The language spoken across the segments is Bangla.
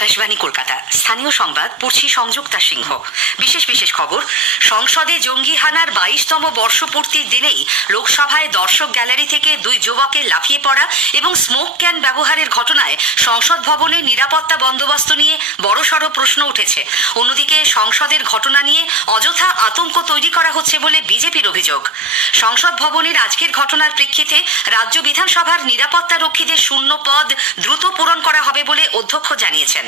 আকাশবাণী কলকাতা স্থানীয় সংবাদ পড়ছি সংযুক্তা সিংহ। বিশেষ খবর, সংসদে জঙ্গি হানার 22তম বর্ষপূর্তির দিনেই লোকসভায় দর্শক গ্যালারি থেকে দুই যুবকের লাফিয়ে পড়া এবং স্মোক ক্যান ব্যবহারের ঘটনায় সংসদ ভবনের নিরাপত্তা বন্দোবস্ত নিয়ে বড়সড় প্রশ্ন উঠেছে। অন্যদিকে সংসদের ঘটনা নিয়ে অযথা আতঙ্ক তৈরি করা হচ্ছে বলে বিজেপির অভিযোগ। সংসদ ভবনের আজকের ঘটনার প্রেক্ষিতে রাজ্য বিধানসভার নিরাপত্তা রক্ষীদের শূন্য পদ দ্রুত পূরণ করা হবে বলে অধ্যক্ষ জানিয়েছেন।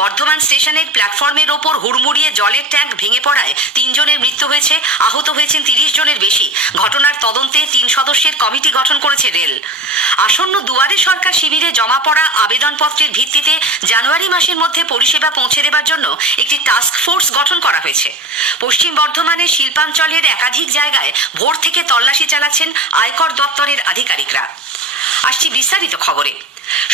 বর্ধমান স্টেশনের প্ল্যাটফর্মের ওপর হুড়মুড়িয়ে জলের ট্যাঙ্ক ভেঙে পড়ায় 3 জনের মৃত্যু হয়েছে, আহত হয়েছেন 30 জনের বেশি। ঘটনার তদন্তে 3 সদস্যের কমিটি গঠন করেছে রেল। আসন্ন দুয়ারে সরকার শিবিরে জমা পড়া আবেদনপত্রের ভিত্তিতে জানুয়ারি মাসের মধ্যে পরিষেবা পৌঁছে দেবার জন্য একটি টাস্ক ফোর্স গঠন করা হয়েছে। পশ্চিম বর্ধমানের শিল্পাঞ্চলের একাধিক জায়গায় ভোর থেকে তল্লাশি চালাচ্ছেন আয়কর দপ্তরের আধিকারিকরা। আসছি বিস্তারিত খবরে।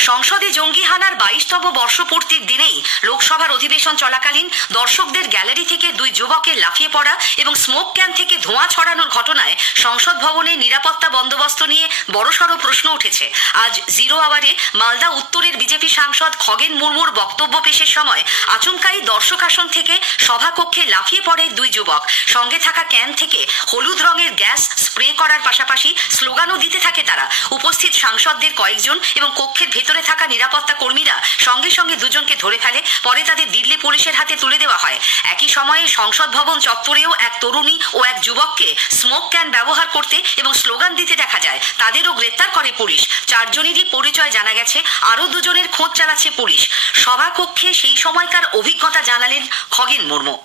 সংসদে জঙ্গি হানার 22তম বর্ষপূর্তির দিনেই লোকসভার অধিবেশন চলাকালীন দর্শকদের গ্যালারি থেকে দুই যুবকের লাফিয়ে পড়া এবং স্মোক ক্যান থেকে ধোঁয়া ছড়ানোর ঘটনায় সংসদ ভবনের নিরাপত্তা বন্দোবস্ত নিয়ে বড়সড় প্রশ্ন উঠেছে। আজ জিরো আওয়ারে মালদা উত্তরের বিজেপি সাংসদ খগেন মুর্মুর বক্তব্য পেশের সময় আচমকাই দর্শক আসন থেকে সভাকক্ষে লাফিয়ে পড়ে দুই যুবক। সঙ্গে থাকা ক্যান থেকে হলুদ রঙের গ্যাস স্প্রে করার পাশাপাশি স্লোগানও দিতে থাকে তারা। উপস্থিত সাংসদদের কয়েকজন এবং কক্ষের ভেতরে থাকা নিরাপত্তা কর্মীরা সঙ্গে সঙ্গে দুজনকে ধরে ফেলে, পরে তাদের দিল্লি পুলিশের হাতে তুলে দেওয়া হয়। একই সময়ে সংসদ ভবন চত্বরেও এক তরুণী ও এক যুবককে স্মোক ক্যান ব্যবহার করতে এবং স্লোগান দিতে দেখা যায়। তাদেরও গ্রেপ্তার করে পুলিশ। 4 জনেরই পরিচয় জানা গেছে, আরও 2 জনের খোঁজ চালাচ্ছে পুলিশ। সভাকক্ষে সেই সময়কার অভিজ্ঞতা জানালেন খগেন মুর্মু।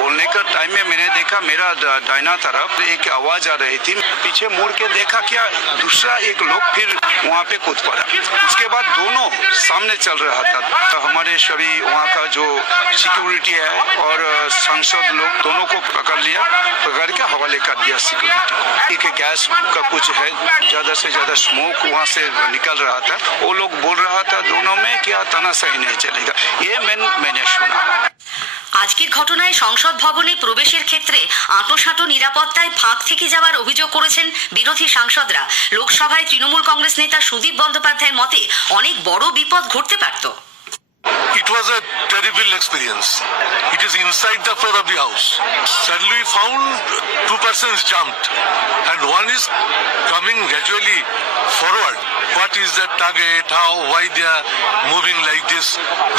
बोलने का टाइम में मैंने देखा मेरा दाहिना तरफ एक आवाज आ रही थी, पीछे मुड़ के देखा क्या दूसरा एक लोग फिर वहाँ पे कूद पड़ा। उसके बाद दोनों सामने चल रहा था, तो हमारे सभी वहाँ का जो सिक्योरिटी है और सांसद लोग दोनों को पकड़ लिया, पकड़ के हवाले कर दिया सिक्योरिटी। एक गैस का कुछ है, ज्यादा से ज्यादा स्मोक वहाँ से निकल रहा था। वो लोग बोल रहा था दोनों में क्या तानाशाही नहीं चलेगा, ये मैंने सुना। আজকের ঘটনায় সংসদ ভবনে প্রবেশের ক্ষেত্রে আঁটোসাঁটো নিরাপত্তায় ফাঁক থেকে যাওয়ার অভিযোগ করেছেন বিরোধী সাংসদরা। লোকসভায় তৃণমূল কংগ্রেস নেতা সুদীপ বন্দ্যোপাধ্যায়ের মতে অনেক বড় বিপদ ঘটতে পারত। It was a terrible experience. It is inside the floor of the house. Suddenly we found 2 persons jumped and one is coming gradually forward. What is that target? How? Why they are moving like this?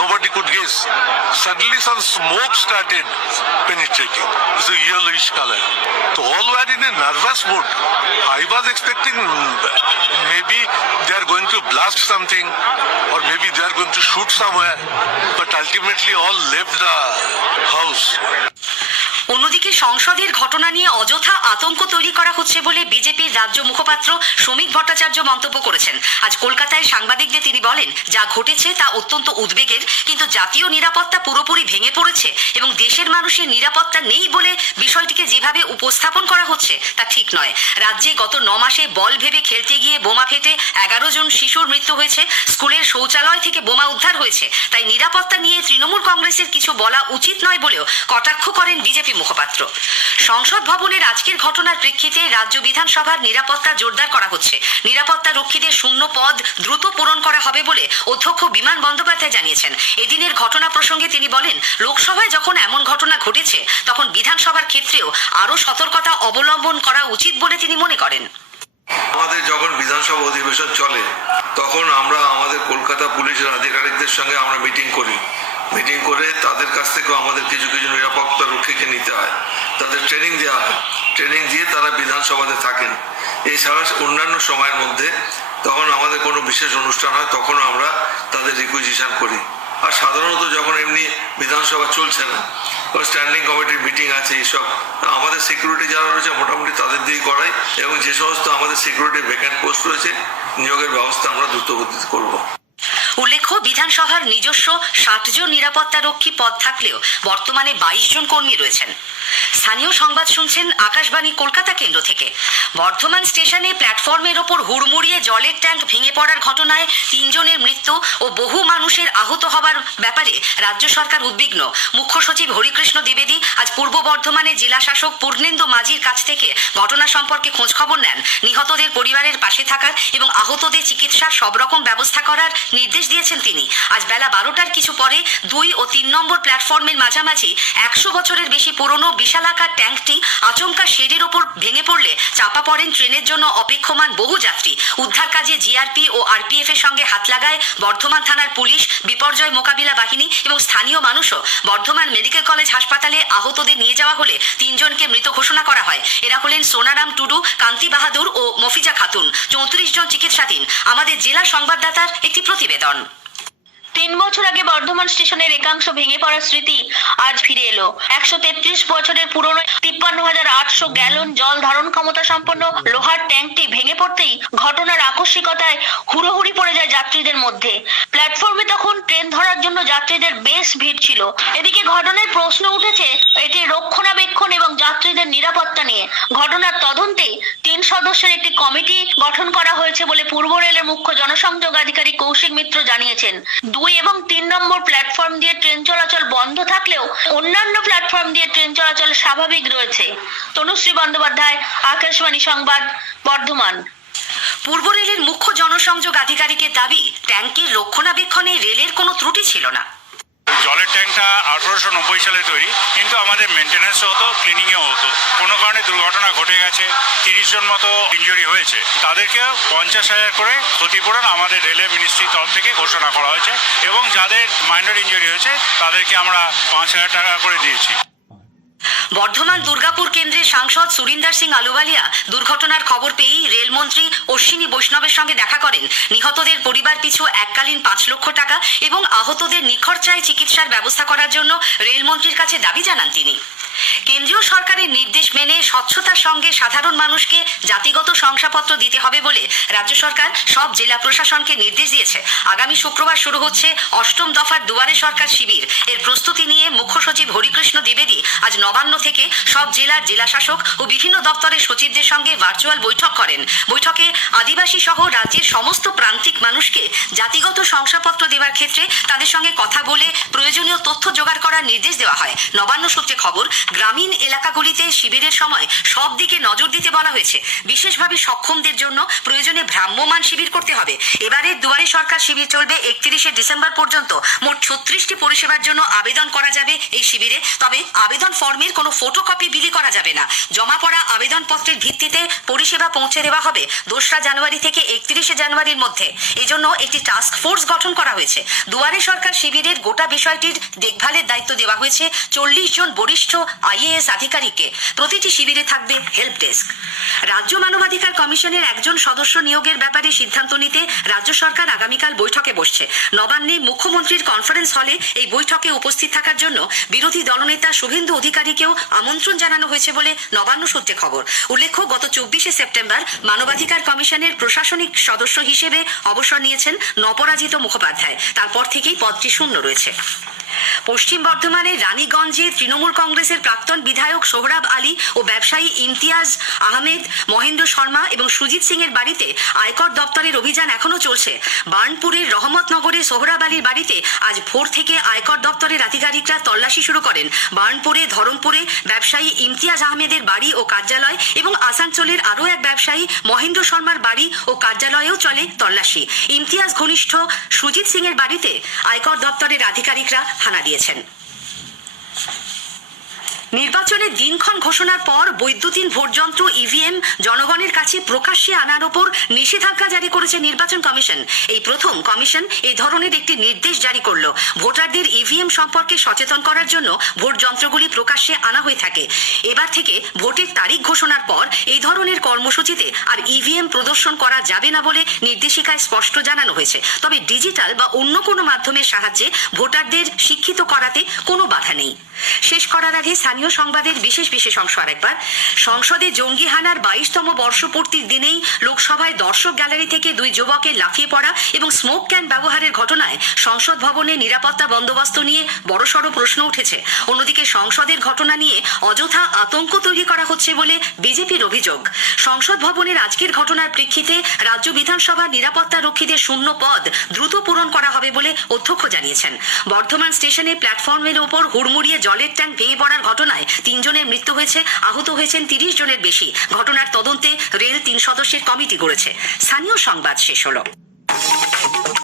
Nobody could guess. Suddenly some smoke started penetrating. It's a yellowish color. So all were in a nervous mood. I was expecting maybe they are going to blast something or maybe they are going to shoot somewhere. But ultimately all left the house. অন্যদিকে সংসদের ঘটনা নিয়ে অযথা আতঙ্ক তৈরি করা হচ্ছে বলে বিজেপির রাজ্য মুখপাত্র শ্রমিক ভট্টাচার্য মন্তব্য করেছেন। আজ কলকাতায় সাংবাদিকদের তিনি বলেন, যা ঘটেছে তা অত্যন্ত উদ্বেগের, কিন্তু জাতীয় নিরাপত্তা পুরোপুরি ভেঙে পড়েছে এবং দেশের মানুষের নিরাপত্তা নেই বলে বিষয়টিকে যেভাবে উপস্থাপন করা হচ্ছে তা ঠিক নয়। রাজ্যে গত 9 মাসে বল ভেবে খেলতে গিয়ে বোমা ফেটে 11 জন শিশুর মৃত্যু হয়েছে। স্কুলের শৌচালয় থেকে বোমা উদ্ধার হয়েছে। তাই নিরাপত্তা নিয়ে তৃণমূল কংগ্রেসের কিছু বলা উচিত নয় বলেও কটাক্ষ করেন বিজেপি মুখপাত্র। সংসদ ভবনের আজকের ঘটনার প্রেক্ষিতে রাজ্য বিধানসভার নিরাপত্তা জোরদার করা হচ্ছে। নিরাপত্তা রক্ষীদের শূন্য পদ দ্রুত পূরণ করা হবে বলে অধ্যক্ষ বিমান বন্দ্যোপাধ্যায় জানিয়েছেন। এদিনের ঘটনা প্রসঙ্গে তিনি বলেন, লোকসভায় যখন এমন ঘটনা ঘটেছে তখন বিধানসভার ক্ষেত্রেও আরও সতর্কতা অবলম্বন করা উচিত বলে তিনি মনে করেন। আমাদের যখন বিধানসভা অধিবেশন চলে তখন আমরা আমাদের কলকাতা পুলিশের আধিকারিকদের সঙ্গে আমরা মিটিং করে তাদের কাছ থেকেও আমাদের কিছু নিরাপত্তা রক্ষীকে নিতে হয়, তাদের ট্রেনিং দেওয়া হয়। ট্রেনিং দিয়ে তারা বিধানসভাতে থাকেন। এছাড়া অন্যান্য সময়ের মধ্যে তখন আমাদের কোনো বিশেষ অনুষ্ঠান হয় তখনও আমরা তাদের রিকুইজিশন করি। আর সাধারণত যখন এমনি বিধানসভা চলছে না, স্ট্যান্ডিং কমিটির মিটিং আছে, এইসব আমাদের সিকিউরিটি যারা রয়েছে মোটামুটি তাদের দিয়েই করাই এবং যে সমস্ত আমাদের সিকিউরিটি ভ্যাকেন্ট পোস্ট রয়েছে নিয়োগের ব্যবস্থা আমরা দ্রুতগতিতে করব। উল্লেখ্য, বিধানসভার নিজস্ব 60 জন নিরাপত্তা রক্ষী পদ থাকলেও বর্তমানে 22 জন কর্মী রয়েছেন। স্থানীয় সংবাদ শুনছেন আকাশবাণী কলকাতা কেন্দ্র থেকে। বর্ধমান স্টেশনে প্ল্যাটফর্মের ওপর হুড়মুড়িয়ে জলের ট্যাঙ্ক ভেঙে পড়ার ঘটনায় 3 জনের মৃত্যু ও বহু মানুষের আহত হবার ব্যাপারে রাজ্য সরকার উদ্বিগ্ন। মুখ্য সচিব হরিকৃষ্ণ দ্বিবেদী আজ পূর্ব বর্ধমানের জেলা শাসক পূর্ণেন্দু মাঝির কাছ থেকে ঘটনা সম্পর্কে খোঁজ খবর নেন। নিহতদের পরিবারের পাশে থাকার এবং আহতদের চিকিৎসার সব রকম ব্যবস্থা করার নির্দেশ দিয়েছেন তিনি। আজ বেলা 12টার কিছু পরে 2 ও 3 নম্বর প্ল্যাটফর্মের মাঝামাঝি 100 বছরের বেশি পুরনো বিশালাকার ট্যাঙ্কটি আচমকা শেডের ওপর ভেঙে পড়লে চাপা পড়েন ট্রেনের জন্য অপেক্ষমান বহু যাত্রী। উদ্ধার কাজে জিআরপি ও আরপিএফ এর সঙ্গে হাত লাগায় বর্ধমান থানার পুলিশ, বিপর্যয় মোকাবিলা বাহিনী এবং স্থানীয় মানুষও। বর্ধমান মেডিকেল কলেজ হাসপাতালে আহতদের নিয়ে যাওয়া হলে 3 জনকে মৃত ঘোষণা করা হয়। এরা হলেন সোনারাম টুডু, কান্তি বাহাদুর ও মফিজা খাতুন। 34 জন চিকিৎসাধীন। আমাদের জেলা সংবাদদাতার একটি প্রতিবেদন। 3 বছর আগে বর্ধমান স্টেশনের একাংশ ভেঙে পড়ার স্মৃতি আজ ফিরে এলো। 133 বছরের পুরনো 53,800 গ্যালন জল ধারণ ক্ষমতা সম্পন্ন লোহার ট্যাঙ্কটি ভেঙে পড়তেই ঘটনার আকস্মিকতায় হুড়োহুড়ি পড়ে যায় যাত্রীদের মধ্যে। প্ল্যাটফর্মে তখন ট্রেন ধরার জন্য যাত্রীদের বেশ ভিড় ছিল। এদিকে ঘটনার প্রশ্ন উঠেছে এটি রক্ষণাবেক্ষণ এবং যাত্রীদের নিরাপত্তা নিয়ে। ঘটনার তদন্তে 3 সদস্যের একটি কমিটি গঠন করা হয়েছে বলে পূর্ব রেলের মুখ্য জনসংযোগ আধিকারিক কৌশিক মিত্র জানিয়েছেন। 2 এবং 3 নম্বর প্ল্যাটফর্ম দিয়ে ট্রেন চলাচল বন্ধ থাকলেও অন্যান্য প্ল্যাটফর্ম দিয়ে ট্রেন চলাচল স্বাভাবিক রয়েছে। তনুশ্রী বন্দ্যোপাধ্যায়, আকাশবাণী সংবাদ, বর্ধমান। পূর্ব রেলের মুখ্য জনসংযোগ আধিকারিকের দাবি, ট্যাঙ্কের রক্ষণাবেক্ষণে রেলের কোনো ত্রুটি ছিল না। জলের ট্যাঙ্কটা 1890 সালে তৈরি, কিন্তু আমাদের মেনটেন্যান্সও হতো, ক্লিনিংও হতো। কোনো কারণে দুর্ঘটনা ঘটে গেছে, 30 জন মতো ইনজুরি হয়েছে। তাদেরকে 50,000 করে ক্ষতিপূরণ আমাদের রেলওয়ে মিনিস্ট্রির তরফ থেকে ঘোষণা করা হয়েছে এবং যাদের মাইনর ইনজুরি হয়েছে তাদেরকে আমরা 5,000 টাকা করে দিয়েছি। বর্ধমান দুর্গাপুর কেন্দ্রের সাংসদ সুরিন্দর সিং আলুওয়ালিয়া দুর্ঘটনার খবর পেয়েই রেলমন্ত্রী অশ্বিনী বৈষ্ণবের সঙ্গে দেখা করেন। নিহতদের পরিবার পিছু এককালীন 5 লক্ষ টাকা এবং আহতদের নিখরচায় চিকিৎসার ব্যবস্থা করার জন্য রেলমন্ত্রীর কাছে দাবি জানান তিনি। কেন্দ্রীয় সরকারের নির্দেশ মেনে স্বচ্ছতার সঙ্গে সাধারণ মানুষকে জাতিগত শংসাপত্র দিতে হবে বলে রাজ্য সরকার সব জেলা প্রশাসনকে নির্দেশ দিয়েছে। আগামী শুক্রবার শুরু হচ্ছে 8ম দফার দুয়ারে সরকার শিবির। এর প্রস্তুতি নিয়ে মুখ্য সচিব হরিকৃষ্ণ দ্বিবেদী আজ নবান্ন থেকে সব জেলার জেলাশাসক ও বিভিন্ন দপ্তরের সচিবদের সঙ্গে ভার্চুয়াল বৈঠক করেন। বৈঠকে আদিবাসী সহ রাজ্যের সমস্ত প্রান্তিক মানুষকে জাতিগত শংসাপত্র দেওয়ার ক্ষেত্রে তাদের সঙ্গে কথা বলে প্রয়োজনীয় তথ্য জোগাড় করার নির্দেশ দেওয়া হয়। নবান্ন সূত্রে খবর, গ্রামীণ এলাকাগুলিতে শিবিরের সময় সব দিকে নজর দিতে বলা হয়েছে। বিশেষভাবে সক্ষমদের জন্য প্রয়োজনে ভ্রাম্যমাণ শিবির করতে হবে। এবারে দুয়ারে সরকার শিবির চলবে 31শে ডিসেম্বর পর্যন্ত। মোট 36টি পরিষেবার জন্য আবেদন করা যাবে এই শিবিরে। তবে আবেদন ফর্মের কোনো ফটোকপি বিলি করা যাবে না। জমা পড়া আবেদনপত্রের ভিত্তিতে পরিষেবা পৌঁছে দেওয়া হবে 2রা জানুয়ারি থেকে 31শে জানুয়ারির মধ্যে। এজন্য একটি টাস্ক ফোর্স গঠন করা হয়েছে। দুয়ারে সরকার শিবিরের গোটা বিষয়টির দেখভালের দায়িত্ব দেওয়া হয়েছে 40 জন বরিষ্ঠ আইএএস আধিকারিককে। প্রতিটি শিবিরে থাকবে হেল্প ডেস্ক। রাজ্য মানবাধিকার কমিশনের একজন সদস্য নিয়োগের ব্যাপারে সিদ্ধান্ত নিতে রাজ্য সরকার আগামীকাল বৈঠকে বসছে। নবান্নে মুখ্যমন্ত্রীর কনফারেন্স হলে এই বৈঠকে উপস্থিত থাকার জন্য বিরোধী দলনেতা শুভেন্দু অধিকারীকেও আমন্ত্রণ জানানো হয়েছে বলে নবান্ন সূত্রে খবর। উল্লেখ্য, গত 24শে সেপ্টেম্বর মানবাধিকার কমিশনের প্রশাসনিক সদস্য হিসেবে অবসর নিয়েছেন নপরাজিত মুখোপাধ্যায়। তারপর থেকেই পদটি শূন্য রয়েছে। পশ্চিম বর্ধমানের রানীগঞ্জে তৃণমূল কংগ্রেসের প্রাক্তন বিধায়ক সোহরাব আলী ও ব্যবসায়ী ইমতিয়াজ আহমেদ, মহেন্দ্র শর্মা এবং সুজিত সিং এর বাড়িতে আয়কর দপ্তরের অভিযান এখনো চলছে। বার্নপুরের রহমতনগরে সোহরাব আলীর বাড়িতে আজ ভোর থেকে আয়কর দপ্তরের আধিকারিকরা তল্লাশি শুরু করেন। বার্নপুরে, ধরমপুরে ব্যবসায়ী ইমতিয়াজ আহমেদের বাড়ি ও কার্যালয় এবং আসানসোলের আরও এক ব্যবসায়ী মহেন্দ্র শর্মার বাড়ি ও কার্যালয়েও চলে তল্লাশি। ইমতিয়াজ ঘনিষ্ঠ সুজিত সিং এর বাড়িতে আয়কর দপ্তরের আধিকারিকরা হানা দিয়েছেন। নির্বাচনের দিনক্ষণ ঘোষণার পর বৈদ্যুতিন ভোটযন্ত্র ইভিএম জনগণের কাছে প্রকাশ্যে আনার ওপর নিষেধাজ্ঞা জারি করেছে নির্বাচন কমিশন। এই প্রথম কমিশন এই ধরনের একটি নির্দেশ জারি করল। ভোটারদের ইভিএম সম্পর্কে সচেতন করার জন্য ভোট যন্ত্রগুলি প্রকাশ্যে আনা হয়ে থাকে। এবার থেকে ভোটের তারিখ ঘোষণার পর এই ধরনের কর্মসূচিতে আর ইভিএম প্রদর্শন করা যাবে না বলে নির্দেশিকায় স্পষ্ট জানানো হয়েছে। তবে ডিজিটাল বা অন্য কোনো মাধ্যমের সাহায্যে ভোটারদের শিক্ষিত করাতে কোনো বাধা নেই। শেষ করার আগে স্থানীয় সংবাদের বিশেষ অংশ আরেকবার। সংসদে জঙ্গি হানার 22তম বর্ষপূর্তির দিনেই লোকসভায় দর্শক গ্যালারি থেকে 2 যুবকের লাফিয়ে পড়া এবং স্মোক ক্যান ব্যবহারের ঘটনায় সংসদ ভবনে নিরাপত্তা বন্দোবস্ত নিয়ে বড়সড় প্রশ্ন উঠেছে। অন্যদিকে সংসদের ঘটনা নিয়ে অযথা আতঙ্ক তৈরি করা হচ্ছে বলে বিজেপির অভিযোগ। সংসদ ভবনের আজকের ঘটনার প্রেক্ষিতে রাজ্য বিধানসভার নিরাপত্তা রক্ষীদের শূন্য পদ দ্রুত পূরণ করা হবে বলে অধ্যক্ষ জানিয়েছেন। বর্ধমান স্টেশনে প্ল্যাটফর্মের ওপর হুড়মুড়িয়ে জলের ট্যাঙ্ক ভেঙে পড়ার ঘটনায় 3 জনের মৃত্যু হয়েছে, আহত হয়েছেন 30 জনের বেশি। ঘটনার তদন্তে রেল 3 সদস্যের কমিটি গড়েছে। স্থানীয় সংবাদ শেষ হলো।